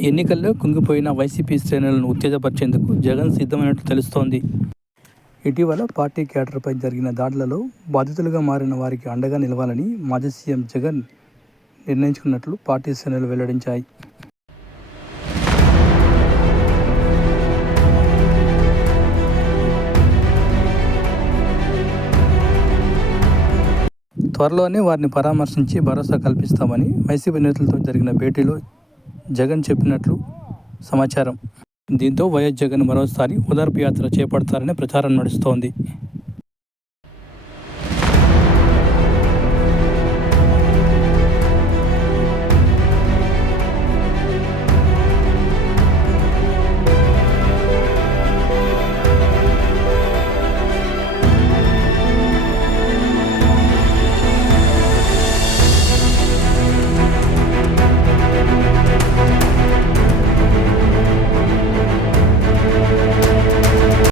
ఎన్నికల్లో కుంగిపోయిన వైసీపీ శ్రేణులను ఉత్తేజపరిచేందుకు జగన్ సిద్ధమైనట్లు తెలుస్తోంది. ఇటీవల పార్టీ క్యాడర్పై జరిగిన దాడులలో బాధితులుగా మారిన వారికి అండగా నిలవాలని మాజీ సీఎం జగన్ నిర్ణయించుకున్నట్లు పార్టీ శ్రేణులు వెల్లడించాయి. త్వరలోనే వారిని పరామర్శించి భరోసా కల్పిస్తామని వైసీపీ నేతలతో జరిగిన భేటీలో జగన్ చెప్పినట్లు సమాచారం. దీంతో వైఎస్ జగన్ మరోసారి ఓదార్పు యాత్ర చేపడతారని ప్రచారం నడుస్తోంది.